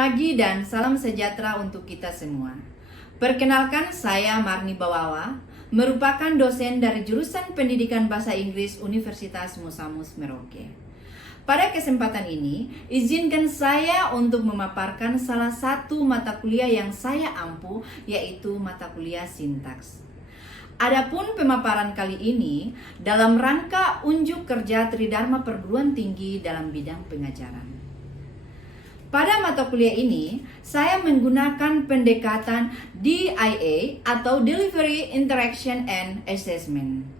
pagi dan salam sejahtera untuk kita semua. Perkenalkan, saya Marni Bawawa, merupakan dosen dari jurusan Pendidikan Bahasa Inggris Universitas Musamus Merauke. Pada kesempatan ini, izinkan saya untuk memaparkan salah satu mata kuliah yang saya ampu, yaitu mata kuliah sintaks. Adapun pemaparan kali ini dalam rangka unjuk kerja Tridharma Perguruan Tinggi dalam bidang pengajaran. Pada mata kuliah ini, saya menggunakan pendekatan DIA atau Delivery, Interaction, and Assessment.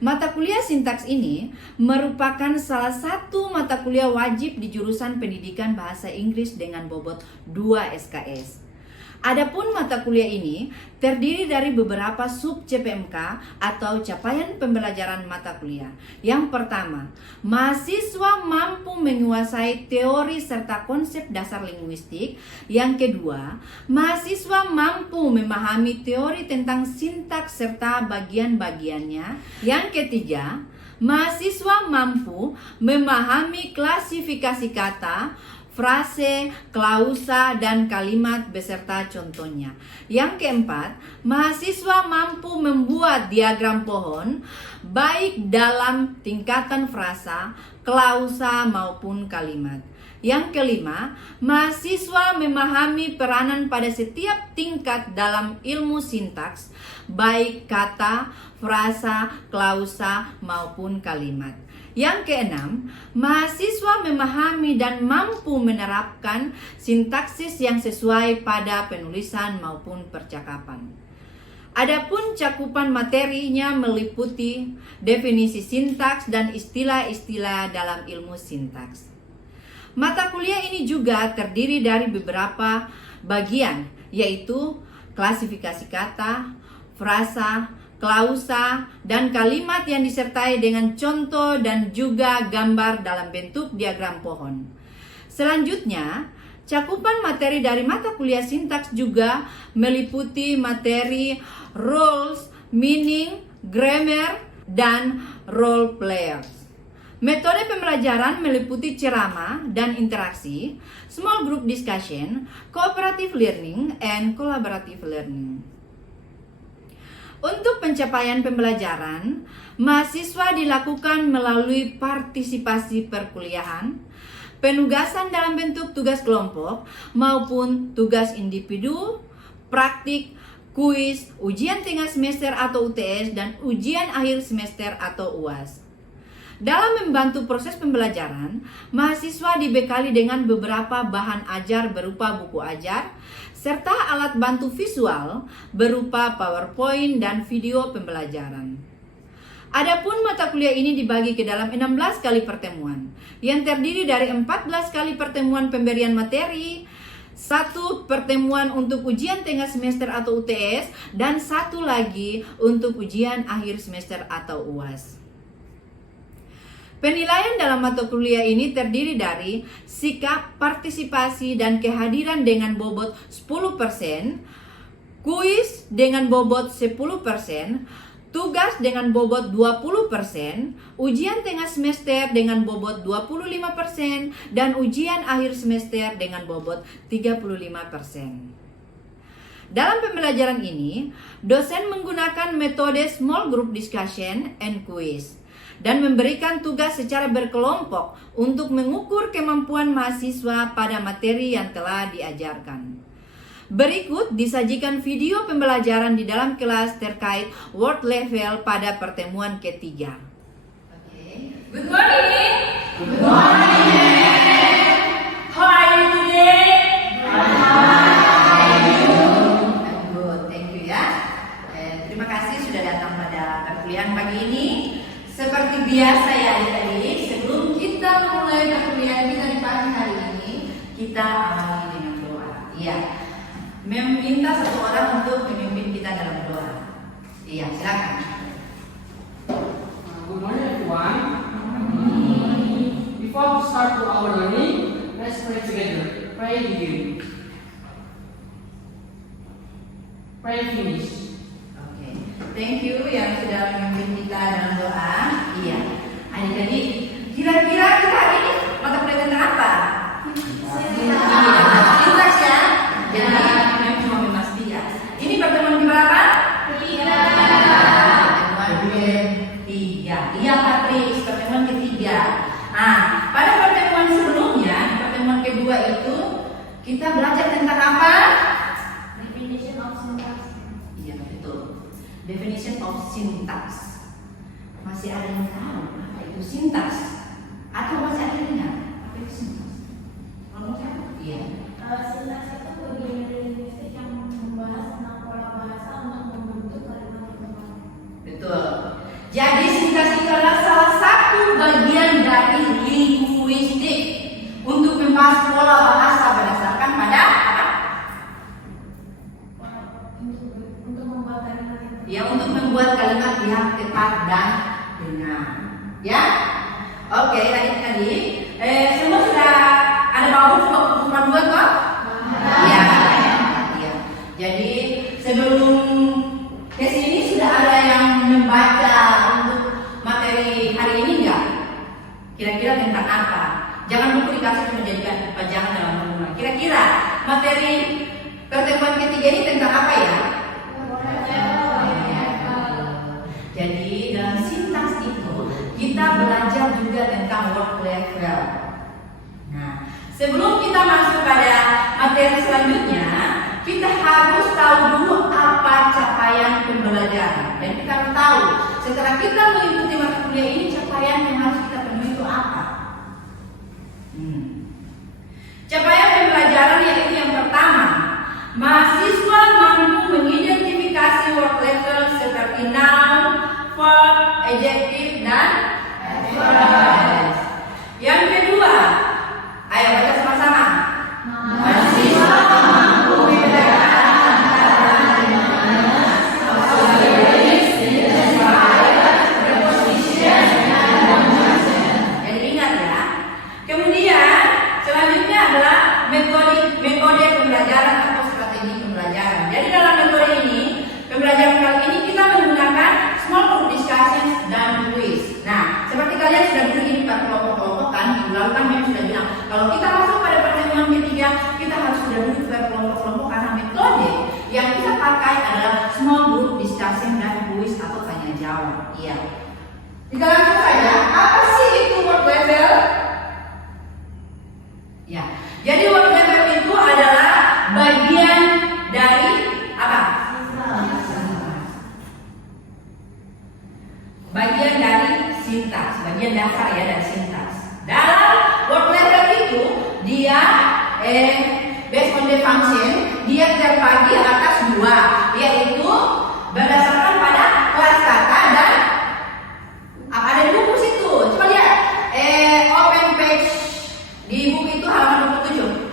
Mata kuliah sintaks ini merupakan salah satu mata kuliah wajib di jurusan Pendidikan Bahasa Inggris dengan bobot 2 SKS. Adapun mata kuliah ini terdiri dari beberapa sub CPMK atau capaian pembelajaran mata kuliah. Yang pertama, mahasiswa mampu menguasai teori serta konsep dasar linguistik. Yang kedua, mahasiswa mampu memahami teori tentang sintaks serta bagian-bagiannya. Yang ketiga, mahasiswa mampu memahami klasifikasi kata, frase, klausa, dan kalimat beserta contohnya. Yang keempat, mahasiswa mampu membuat diagram pohon baik dalam tingkatan frasa, klausa, maupun kalimat. Yang kelima, mahasiswa memahami peranan pada setiap tingkat dalam ilmu sintaks, baik kata, frasa, klausa, maupun kalimat. Yang keenam, mahasiswa memahami dan mampu menerapkan sintaksis yang sesuai pada penulisan maupun percakapan. Adapun cakupan materinya meliputi definisi sintaks dan istilah-istilah dalam ilmu sintaks. Mata kuliah ini juga terdiri dari beberapa bagian, yaitu klasifikasi kata, frasa, klausa, dan kalimat yang disertai dengan contoh dan juga gambar dalam bentuk diagram pohon. Selanjutnya, cakupan materi dari mata kuliah sintaks juga meliputi materi roles, meaning, grammar, dan role players. Metode pembelajaran meliputi ceramah dan interaksi, small group discussion, cooperative learning, and collaborative learning. Untuk pencapaian pembelajaran, mahasiswa dilakukan melalui partisipasi perkuliahan, penugasan dalam bentuk tugas kelompok maupun tugas individu, praktik, kuis, ujian tengah semester atau UTS, dan ujian akhir semester atau UAS. Dalam membantu proses pembelajaran, mahasiswa dibekali dengan beberapa bahan ajar berupa buku ajar, serta alat bantu visual berupa PowerPoint dan video pembelajaran. Adapun mata kuliah ini dibagi ke dalam 16 kali pertemuan, yang terdiri dari 14 kali pertemuan pemberian materi, 1 pertemuan untuk ujian tengah semester atau UTS, dan 1 lagi untuk ujian akhir semester atau UAS. Penilaian dalam mata kuliah ini terdiri dari sikap, partisipasi, dan kehadiran dengan bobot 10%, kuis dengan bobot 10%, tugas dengan bobot 20%, ujian tengah semester dengan bobot 25%, dan ujian akhir semester dengan bobot 35%. Dalam pembelajaran ini, dosen menggunakan metode small group discussion and quiz dan memberikan tugas secara berkelompok untuk mengukur kemampuan mahasiswa pada materi yang telah diajarkan. Berikut disajikan video pembelajaran di dalam kelas terkait word level pada pertemuan ketiga. Good morning. Good morning. How are you today? I'm good, thank you ya. Terima kasih sudah datang pada perkuliahan pagi ini. Seperti biasa ya adik-adik, sebelum kita memulai perkuliahan kita di pagi hari ini, kita awali dengan doa. Iya, meminta satu orang untuk memimpin kita dalam doa. Iya, silakan. Good morning everyone. Before we start to our learning, let's pray together. Pray begin. Pray finish. Oke, thank you yang sudah memimpin kita dalam doa. Iya, adik-adik, kira-kira kita hari ini mata kuliah tentang apa? Iya, Kita belajar tentang apa? Definition of syntax. Iya, betul. Definition of syntax. Masih ada yang tahu apa itu syntax? Atau masih ada yang ingat apa itu syntax? Kalau mau tahu? Iya. Syntax itu bagian dari linguistik yang membahas tentang pola bahasa untuk membentuk kalimat yang tepat. Betul. Jadi syntax itu adalah salah satu bagian dari linguistik untuk membahas pola bahasa berdasarkan pada apa? Untuk membuat kalimat yang tepat. Ya, untuk membuat kalimat yang tepat dan benar. Ya. Oke, lanjut tadi. Semua sudah ada bau cuma dua kok? Iya. Iya. Jadi sebelum tes ini sudah ada yang membaca untuk materi hari ini enggak? Kira-kira tentang apa? Jangan buku dikasih menjadikan pajangan dalam rumah. Kira-kira materi pertemuan ketiga ini tentang apa ya? Jadi dalam sintaks itu kita belajar juga tentang word level. Nah, sebelum kita masuk pada materi selanjutnya, kita harus tahu dulu apa capaian pembelajaran. Dan kita harus tahu setelah kita mengikuti mata kuliah ini, capaian yang harus kita penuhi itu apa? Capaian pembelajaran yaitu yang pertama, mahasiswa mampu mengidentifikasi word level seperti noun, verb, adjective, dan adverb. Yang kedua, ayo baca sama-sama. Mahasiswa mampu membedakan antara preposition dan conjunction. Jadi ingat ya. Kemudian selanjutnya adalah metode pembelajaran atau strategi pembelajaran. Jadi dalam metode ini, pembelajaran kali ini kita menggunakan small group discussion dan quiz. Nah, seperti kalian sudah dulu ini kelompok-kelompok kan, lalu kan memang sudah bilang kalau kita masuk pada pertemuan ketiga, kita harus sudah dulu kelompok-kelompok karena metode yang kita pakai adalah small group discussion dan quiz atau tanya jawab. Iya. Kita langsung saja. Apa sih itu word level? Ya, jadi word level itu adalah bagian dari apa? Bagian dari sintaks, bagian dasar ya dari sintaks. Dalam word level itu dia based on the function dia terbagi atas dua, yaitu berdasarkan pada kelas kata dan apa ada di buku situ. Coba lihat open page di buku itu halaman 27.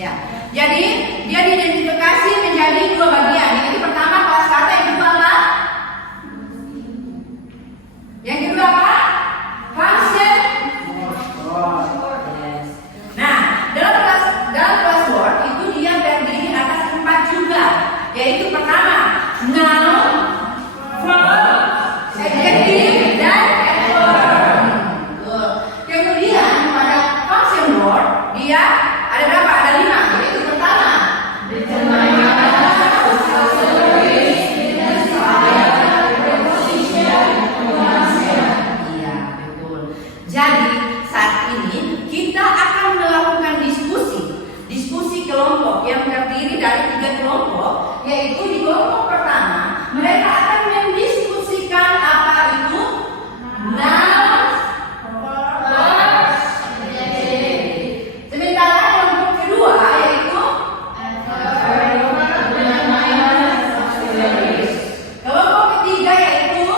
Ya, jadi dia diidentifikasi menjadi dua bagian. Yaitu pertama kelas kata, yang kedua apa? Yang kedua apa? Function. Yes. Nah, dalam kelas word itu dia terdiri atas 4 juga. Yaitu pertama noun, verb, adjective, dan adverb. Kemudian pada function word dia ada berapa? Ada 5. Yaitu pertama iya, betul. Jadi saat ini kita akan melakukan diskusi kelompok yang terdiri dari 3 kelompok, yaitu di kelompok pertama mereka akan mendiskusikan apa itu noun, verb, adjective. Sementara kelompok kedua yaitu kelompok ketiga yaitu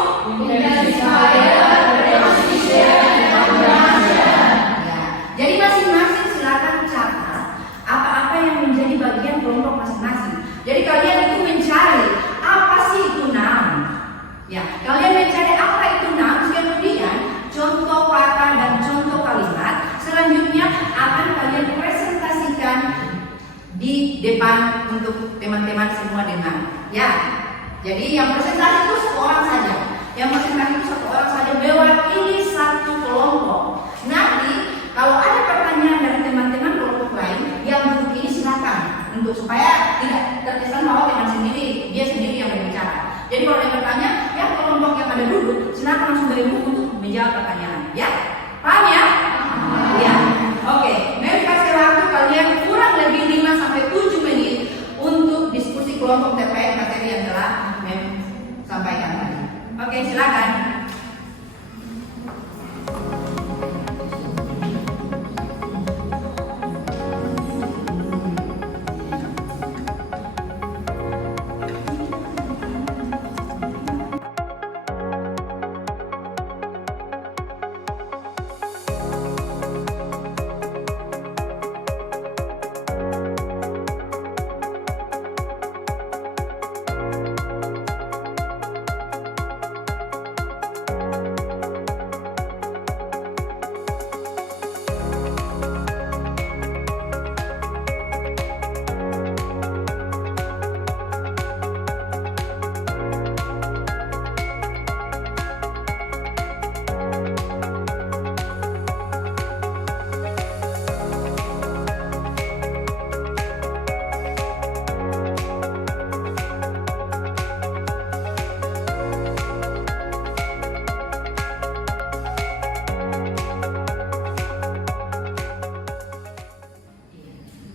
jadi masing-masing silakan catat apa-apa yang menjadi bagian kelompok masing-masing. Jadi kalian itu mencari apa sih itu noun. Ya, kalian mencari apa itu noun, kemudian contoh kata dan contoh kalimat selanjutnya akan kalian presentasikan di depan untuk teman-teman semua dengar. Ya, jadi yang presentasi itu satu orang saja. Yang presentasi itu satu orang saja mewakili satu kelompok. Nanti kalau ada pertanyaan dari teman-teman kelompok lain yang duduk ini silakan untuk supaya tidak terkesan bahwa teman sendiri dia sendiri yang berbicara. Jadi kalau ada bertanya, ya kelompok yang ada duduk silakan langsung berebut untuk menjawab pertanyaan. Ya, paham ya? Ya. Oke, mari kasih waktu kalian kelompok TPM materi yang telah sampaikan tadi. Oke, silakan.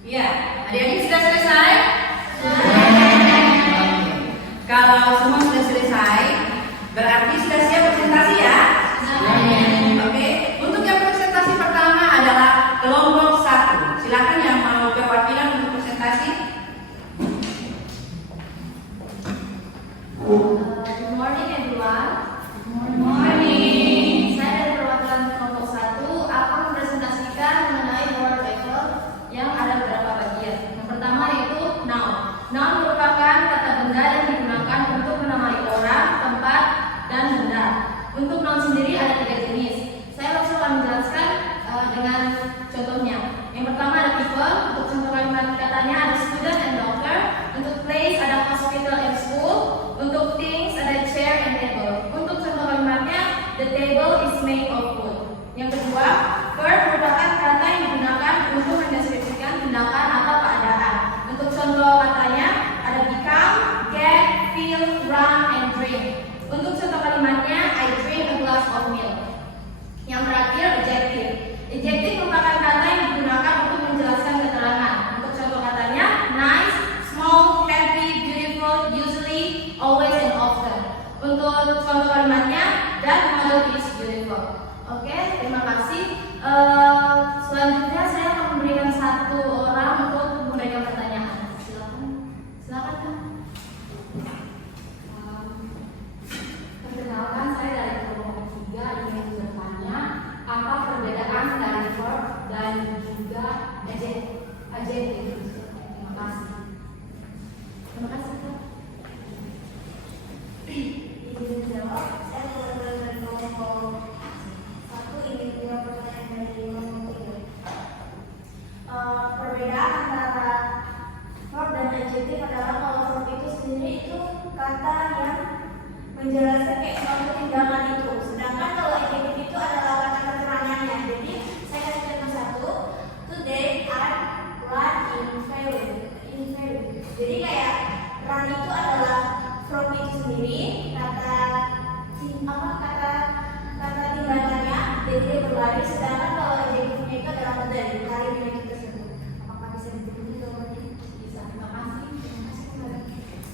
Ya, adik-adik sudah selesai? Kalau semua sudah selesai, berarti sudah siap presentasi ya? Oke, untuk yang presentasi pertama adalah kelompok 1. Silakan yang mau perwakilan untuk presentasi. Good morning everyone. Good morning. Saya dari perwakilan kelompok 1 akan mempresentasikan mengenai word record yang ada beberapa bagian. Yang pertama yaitu noun. Noun merupakan kata benda yang digunakan untuk menamai orang, tempat, dan benda. Untuk noun sendiri ada 3 jenis. Saya langsung akan menjelaskan dengan contohnya. Yang pertama ada people. Untuk contoh kalimat katanya ada student and doctor. Untuk place ada hospital and school. Untuk things ada chair and table. Untuk contoh kalimatnya the table is made of wood. Yang kedua, verb merupakan kata yang digunakan untuk mendeskripsikan tindakan atau keadaan. Untuk contoh katanya ada become, get, feel, run, and drink. Untuk contoh kalimatnya I drink a glass of milk. Yang terakhir adjective. Adjective merupakan kata yang digunakan untuk menjelaskan keterangan. Untuk contoh katanya nice, small, happy, beautiful, usually, always, and often. Untuk contoh kalimatnya that model is beautiful. Oke, terima kasih. Selanjutnya saya akan memberikan 1 orang untuk memberikan pertanyaan. Silakan Kak. Perkenalkan, saya dari kelompok 3 ingin bertanya apa perbedaan dari verb dan juga adjective. Terima kasih. Terima kasih Kak. Izin jawab, saya dari kelompok 1 ingin menjawab pertanyaan dari kelompok 3. Perbedaan antara verb dan adjective adalah kalau verb itu sendiri itu kata yang menjelaskan kayak suatu tindakan itu, sedangkan kalau adjective itu adalah kata keterangannya. Jadi saya kasih contoh 1, today I run in February. Jadi kayak run itu adalah verb itu sendiri, kata tindakannya, jadi dia berlari. Sedangkan kalau adjektifnya itu adalah dari hari itu tersebut. Apakah bisa ditulis jawabannya? Bisa. Terima kasih.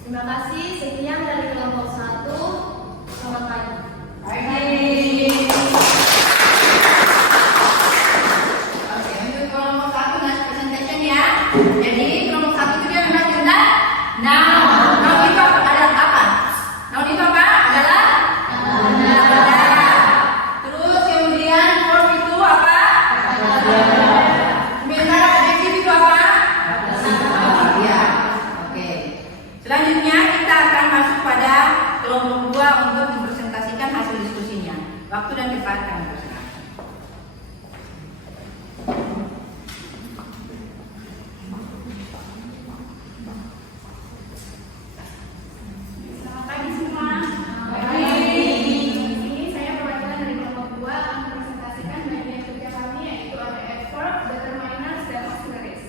Terima kasih. Sekian dari kelompok 1. Selamat pagi. Oke, untuk kelompok 1 next presentation ya. Jadi kelompok 1 itu dia memang tentang noun. Noun itu adalah apa? Noun itu apa? Adalah benda. Terus kemudian verb itu apa? Sementara adjective itu apa? Ya. Oke. Selanjutnya kita akan masuk pada kelompok 2 untuk mempresentasikan hasil diskusinya. Waktu dan tempat kami persilakan. Selamat pagi semua. Ini saya perwakilan dari kelompok 2 akan mempresentasikan bagian kerja kami, yaitu ada adverb, determiners, dan auxiliaries.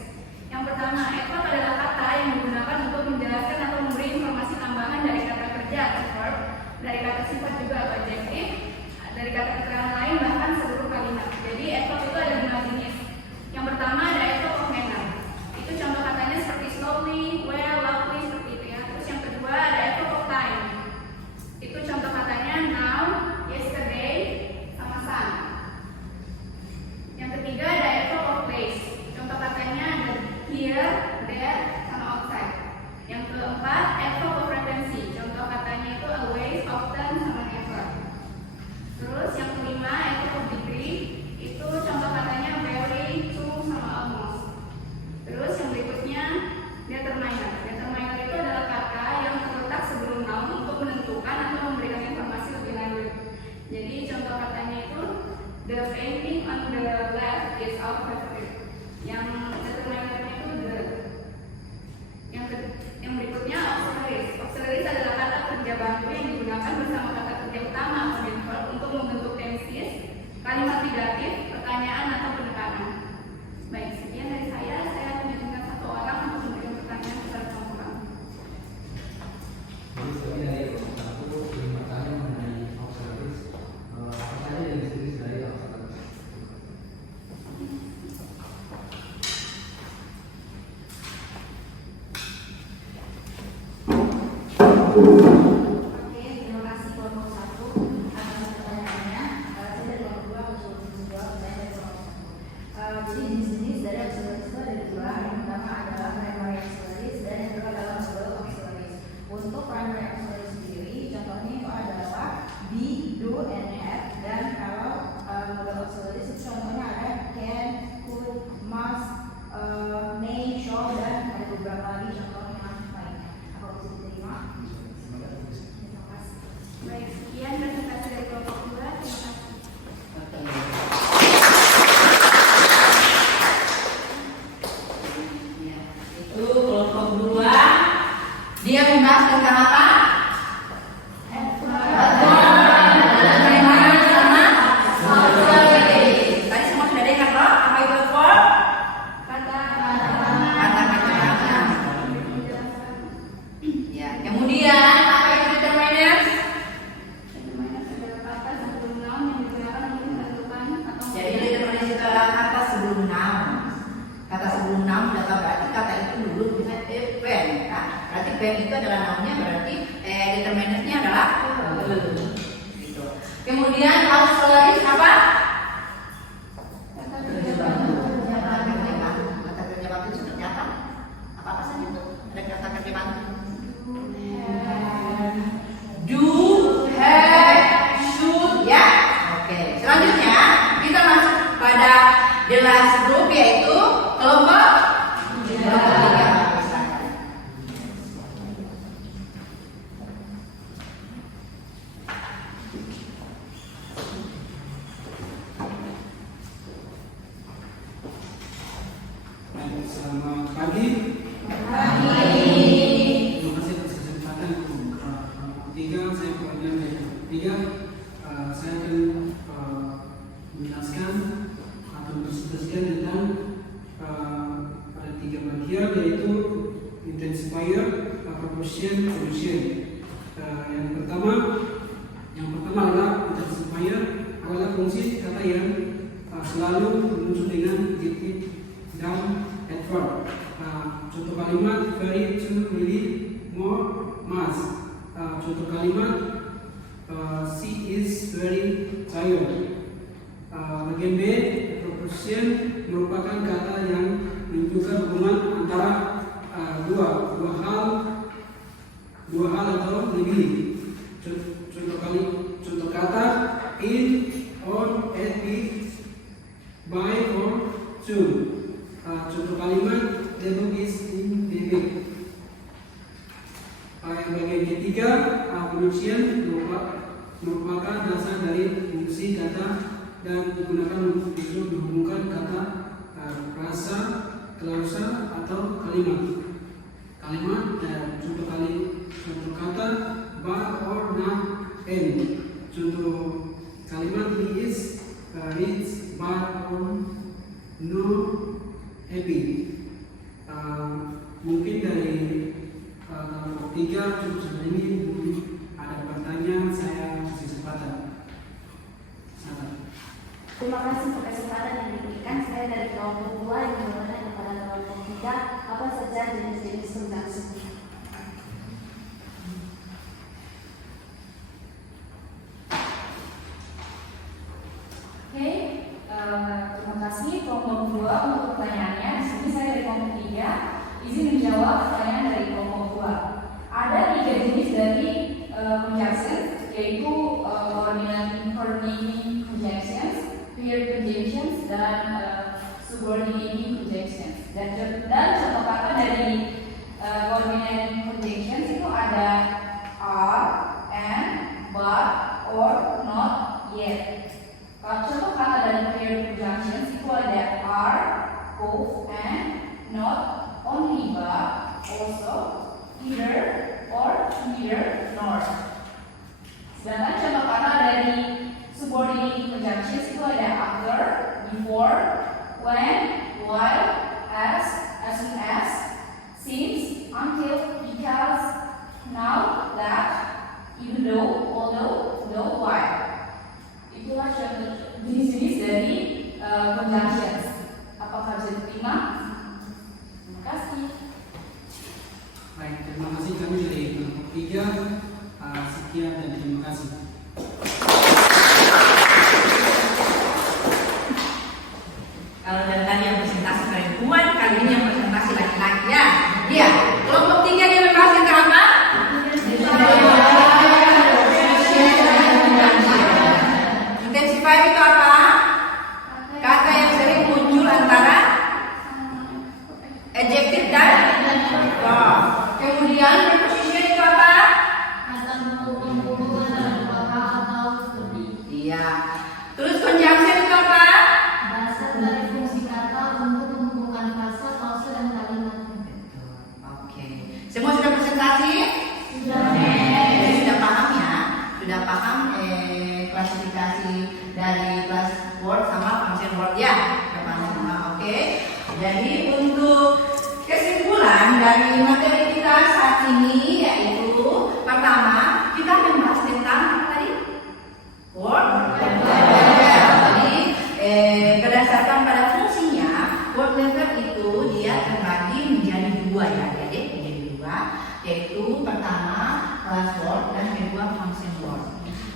Yang pertama, adverb adalah kata yang digunakan untuk menjelaskan atau memberi informasi tambahan dari kata kerja atau verb, dari kata sifat juga atau adjektif, dari kata keterangan lain bahkan satu lagi apa? Kata kerja bantu. Kata kerja bantu itu seperti apa? Apa saja tuh? Ada kata kerja bantu. Do, have, should, ya. Oke. Selanjutnya kita masuk pada the last group, yaitu kelompok tiga. Baik, selamat pagi. Terima kasih atas kesempatan untuk kelompok 3. Saya koordinator dari kelompok 3. Saya akan menjelaskan atau menjelaskan tentang ada 3 bagian, yaitu intensifier, proportion, solution. Yang pertama adalah intensifier, adalah fungsi kata yang selalu muncul dengan adjektif dan adverb. Contoh kalimat very to, really, more, much. Contoh kalimat she is very tired. Bagian B, proportion merupakan kata yang menunjukkan hubungan antara dua hal atau lebih. Contoh kata in, on, at, with, by, or, to. Contoh kalimat the is in baby. Bagian ketiga, penunsian merupakan dasar dari fungsi kata dan digunakan untuk menghubungkan kata, frasa, klausa atau kalimat. Contoh kata but or not and. Contoh kalimat he is rich but or no happy. Mungkin dari kelompok 3 cukup sampai ini. Mungkin ada pertanyaan, saya kasih kesempatan. Terima kasih untuk kesempatan yang diberikan. Saya dari kelompok 2 yang bertanya kepada kelompok 3, apa saja jenis-jenis konjaksi? Oke, terima kasih kelompok 2 untuk pertanyaannya. Di sini saya dari kelompok 3 izin menjawab pertanyaan dari kelompok 2. Ada 3 jenis dari conjunction, yaitu coordinating conjunctions, paired conjunctions, dan subordinating conjunctions. Dan contoh kata dari coordinating conjunctions itu ada are, and, but, or, not, yet. Contoh kata dari paired conjunctions itu ada are, both, and, not, only, but, also, either, or, neither, nor. Sedangkan contoh kata dari subordinating conjunctions itu ada after, before, when, while, as soon as, since, until, because, now, that, even though, although, though, while. Itulah contoh jenis-jenis dari conjunctions. Apakah bisa diterima? Terima kasih. Baik, terima kasih kami dari kelompok 3. Sekian dan terima kasih. Kalau dari tadi yang presentasi perempuan, kali ini yang presentasi laki-laki ya. Iya, kelompok 3 dia membahas tentang apa? Intensifier itu apa? Kata yang sering muncul antara adjektif dan verb. Kemudian preposition itu apa? Kata menghubungkan antara dua hal atau lebih. Iya. Terus conjunction itu apa? Dasar dari fungsi kata untuk menghubungkan frasa, klausa, dan kalimat. Oke. Semua sudah presentasi? Sudah. Jadi sudah paham ya? Sudah paham klasifikasi dari class word sama function word ya? Sudah paham semua, oke? Jadi untuk kesimpulan dari materi kita saat ini yaitu pertama kita akan membahas tentang apa tadi? Word. Jadi berdasarkan pada fungsinya word level itu dia terbagi menjadi 2 ya, jadi menjadi 2, yaitu pertama class word dan kedua function word.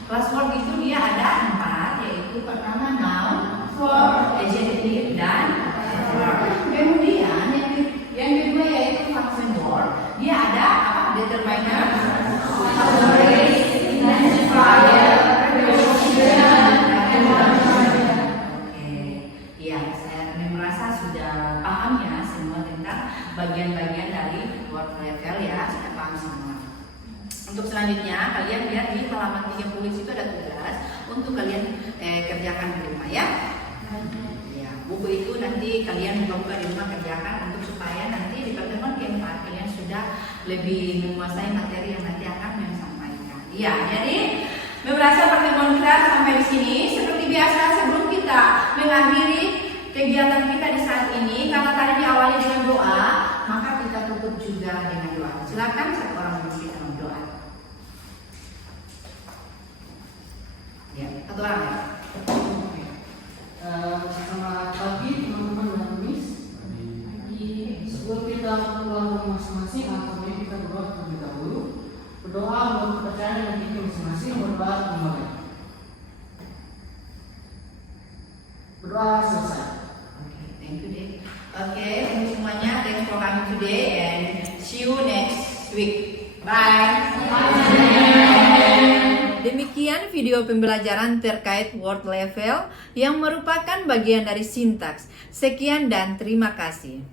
Class word itu dia ada 4, pertama noun, verb, adjective, dan verb. Kemudian yang kedua yaitu function word. Dia ada apa? Determiner, auxiliary, identifier, preposition, dan conjunction. Oke, ya saya merasa sudah paham ya semua tentang bagian-bagian dari word level ya, sudah paham semua. Untuk selanjutnya kalian lihat di halaman 30 itu ada tugas untuk kalian kerjakan di rumah ya. Ya, buku itu nanti kalian buka-buka di rumah kerjakan untuk supaya nanti di pertemuan keempat kalian sudah lebih menguasai materi yang nanti akan saya sampaikan. Ya, jadi merasa pertemuan kita sampai di sini. Seperti biasa sebelum kita mengakhiri kegiatan kita di saat ini, karena tadi diawali dengan doa, maka kita tutup juga dengan doa. Silakan satu orang kita berdoa. Ya, satu orang ya. Selamat pagi teman-teman dan Miss. Sebelum kita pulang ke masing-masing, atau kita berdoa terlebih dahulu. Berdoa untuk kepercayaan dan kita masing-masing, berdoa kembali. Berdoa selesai. Okay, thank you, Dave. Okay, untuk semuanya, thanks for coming today and see you next week. Bye. Demikian video pembelajaran terkait word level yang merupakan bagian dari sintaks. Sekian dan terima kasih.